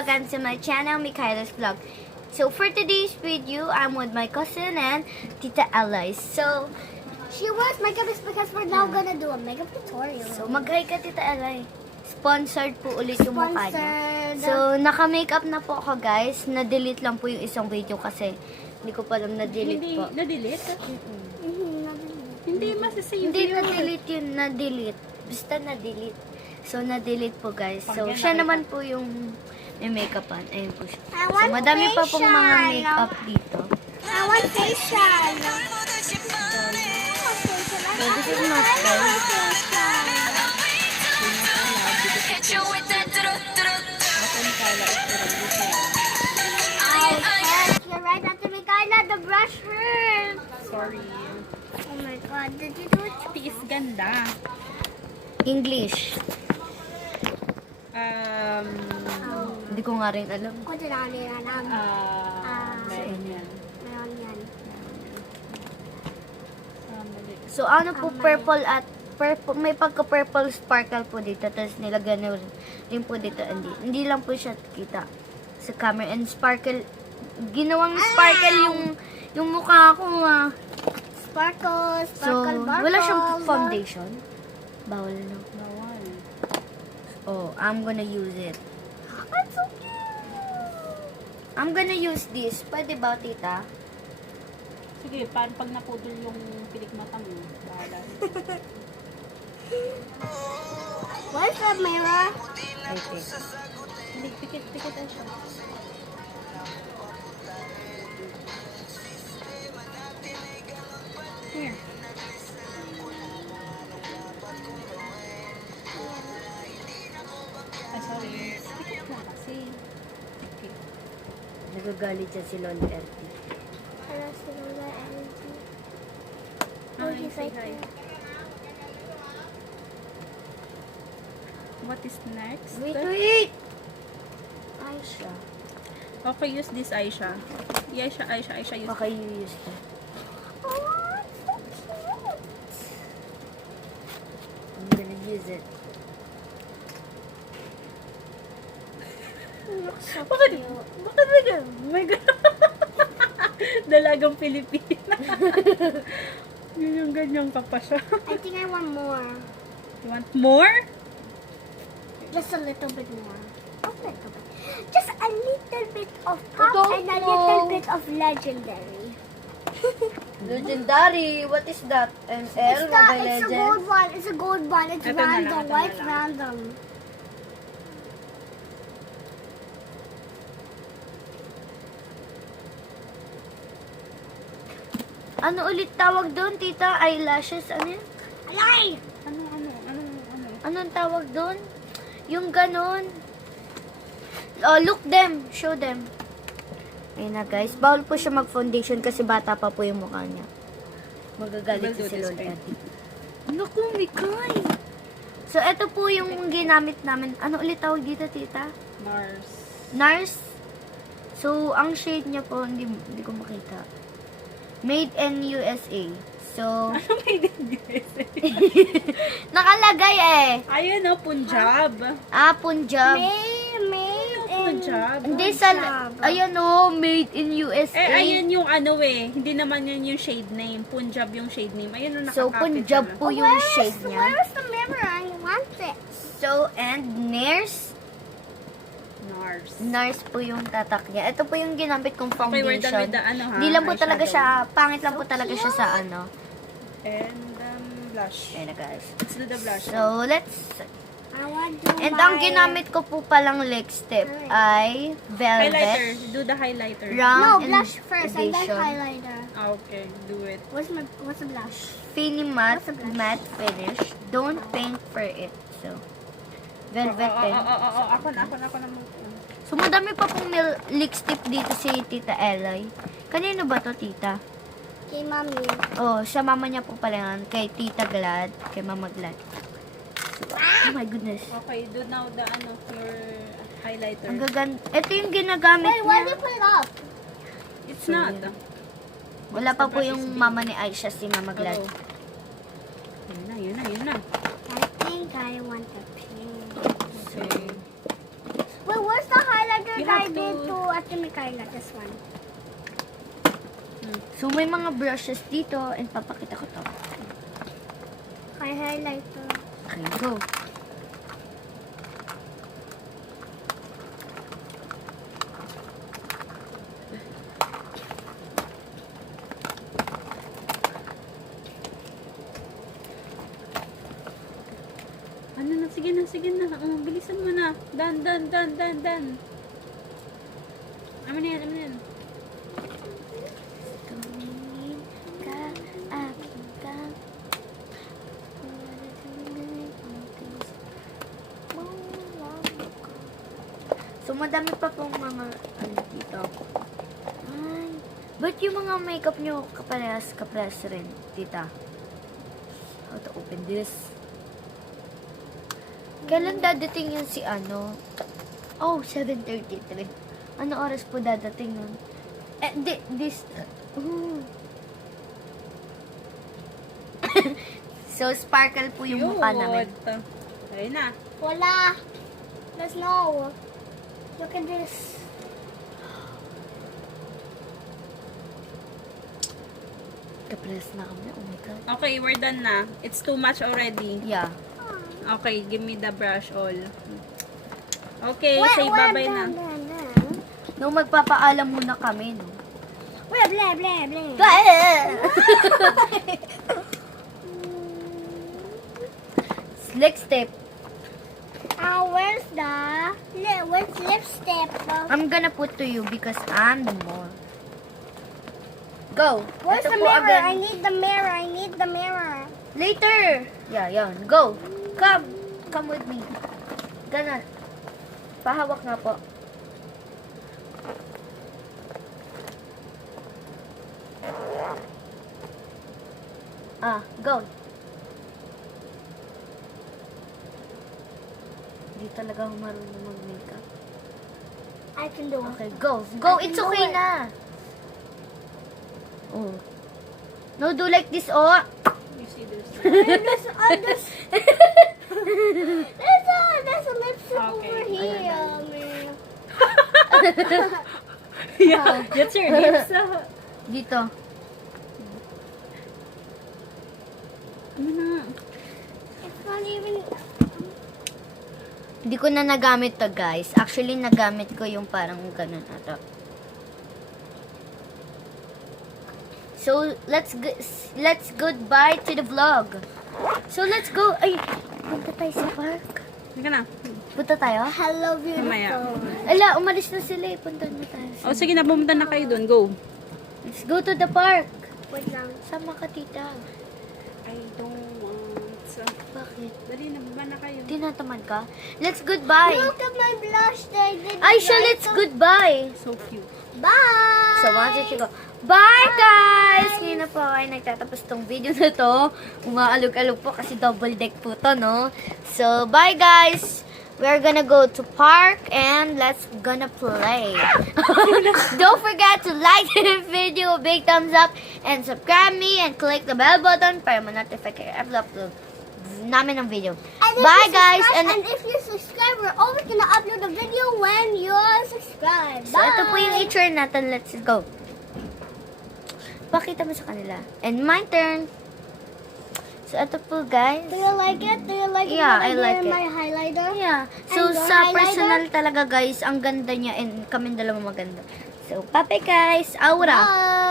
again to my channel, Michaela's Vlog. So for today's video, I'm with my cousin and Tita Elay. So, She wears makeup is because we're now gonna do a makeup tutorial. mag-hi ka, Tita Elay. Sponsored po ulit yung mukha niya. Sponsored. So, naka-makeup na po ako, guys. Na-delete lang po yung isang video kasi hindi ko pa alam na-delete Hindi po. na-delete? Hindi masasave Hindi yun. na-delete yun, na-delete. Basta na-delete. So, na-delete po, guys. So, Pag yan siya nakita. naman po yung may make-upan. Ayun po siya. I So, want madami pa pong mga facial. make-up dito. I want facial. So, this is my friend. You're right after me, Kyla. The brush hurts. Sorry. Oh my god, did you do it? Tiis ganda. English. Hindi ko nga rin alam. Ko din ako nilalam. Meron yan. Meron yan. Mali. So, ano po, purple at purple, may pagka-purple sparkle po dito. Tapos nilagyan na rin po dito. Hindi lang po siya kita sa camera. And sparkle, ginawang sparkle yung mukha ko. Sparkle, So, sparkle, wala siyang foundation. Bawal na. Bawal. Oh, I'm gonna use it. It's so cute. I'm gonna use this. Pwede ba, tita? Sige, pag naputol yung pilik matang mo, bahala. Where's the mirror? I think. Hindi, pikit na siya. Here. Ay, sorry. Pikit na kasi. Okay. Nagagalit siya si Lolo RT. Para sa mga energy. Hi, he's say right hi. there. What is next? Wait! Aisha. Okay, use this Aisha. Aisha, use. Baka you use ka. Oh, it's so cute. I'm gonna use it. You look so Bakit? cute. Bakit may gan? My God. Dalagang Pilipina. Yun yung ganyan ka pa siya. I think I want more. You want more? Just a little bit more. A little bit. Just a little bit of pop don't and a know. little bit of legendary. Legendary? What is that? ML? It's Mobile a Legends? gold one. It's a gold one. It's Ito na lang, random. ito Why na it's lang. random? Ano ulit tawag doon, tita? Eyelashes? Ano yun? Alay! Ano? Anong tawag doon? Yung ganon. Oh, look them. Show them. Ayun na, guys. Bawal po siya mag-foundation kasi bata pa po yung mukha niya. Magagalit We'll do si this Lolo way. RT. Naku, Mikay! So, ito po yung ginamit namin. Ano ulit tawag dito, tita? Mars. NARS. So, ang shade niya po, hindi ko makita. Made in USA. So, Ano may digres? nakalagay eh. Ayun o, Punjab. Punjab. Made in Punjab. Hindi sa, Punjab. ayan o, made in USA. Ayun yung ano hindi naman yun yung shade name. Punjab yung shade name. Ayun yung So, nakakapit Punjab na. po yung shade niya. Where's the mirror? I want it. So, and NARS. Nars. NARS po yung tatak niya. Ito po yung ginamit kong Okay, we're done foundation. with the ano ha? Hindi lang po talaga eyeshadow. siya, pangit lang po talaga siya sa ano. And blush. Ayun na, guys. Let's do the blush. So, let's... I want to And ang ginamit ko po palang lipstick ay Highlighter. Velvet Do the highlighter. Rum No, and blush first and then Edition highlighter. Okay, do it. What's the blush? Fini Matte What's the blush? Matte Finish. Don't paint for it. So, Velvet pen. Ako na mo. So, madami pa pong lipstick dito si Tita Elay. Kanino ba to, tita? Kay mommy. Oh, sa mama niya po pala yan. Kay Tita Glad. Kay Mama Glad. So, oh my goodness. Okay, do now the your highlighter. Ang gaganda. Ito yung ginagamit Wait, why do niya. you put it up? It's So, not. yun. Wala pa po yung mama ni Aisha, si Mama Glad. Oo. Yun na. I think I want the pink. So, Okay. Wait, where's the highlighter this one. So, may mga brushes dito and papakita ko to. My highlighter. Okay, go. Ano na, sige na, sige na. Bilisan mo na. Dan. Ano na yan, ano na yan? Tumingin ka, aking ka. So, madami pa pong mga ano dito. Ay, ba't yung mga makeup nyo kaparehas rin, tita? How to open this? Kailan dadating yun si ano? Oh, 7:33. Ano oras po dadating nun? This... So, sparkle po yung mukha namin. Cute. Ayun na. Voila! There's no. Look at this. Kapares na kami. Oh my God. Okay, we're done na. It's too much already. Yeah. Okay, give me the brush all. Okay, say bye-bye na. No, magpapaalam muna kami, no? Blah, blah, blah, blah. Next step. Where's lipstick? I'm gonna put to you because I'm the more. Go. Where's Ito the po mirror? again. I need the mirror. I need the mirror. Later. Yeah, yan. Go. Come with me. Ganon. Pahawak nga po. Go. Hindi talaga ako marunong mag-makeup. I can do it. Okay, go. Go. I can It's do okay it. na. Oh. No, do like this, oh. You see this? There's a lipstick Okay. over here, man. Yeah, that's your lips. Dito. Ano na? It's not even. Hindi ko na nagamit to, guys. Actually, nagamit ko yung parang ganun ata. So, let's goodbye to the vlog. So, let's go. Ay, punta tayo sa park. Sige na. Punta tayo? Hello, beautiful. Mamaya. Ala, umalis na sila eh. Punta na tayo. O sige na, pumunta na kayo doon. Go. Let's go to the park. Wait lang. Sama ka, tita. I don't want. Bakit? Dali na, baba na kayo. Tinatamad ka? Let's goodbye. Look at my blush. They did Aisha, let's goodbye. So cute. Bye. So, once you go. Bye, guys! Ngayon na po ay nagtatapos tong video na to. Umaalog-alog po kasi double deck po to, no? So, bye, guys! We're gonna go to park and let's gonna play. Don't forget to like the video, big thumbs up, and subscribe me and click the bell button para ma-notify kayo upload namin ng video. And if Bye, you guys! subscribe- And And if you subscribe, we're always gonna upload a video when you're subscribed. so, ito po yung itsure natin. Let's go. Pakita mo sa kanila. And my turn. So, ito po, guys. Do you like it? Do you like Yeah, it? I like it. My highlighter. Yeah. So, And your sa highlighter? personal talaga, guys, ang ganda niya and kami dalawa maganda. So, bye guys. Aura. Bye.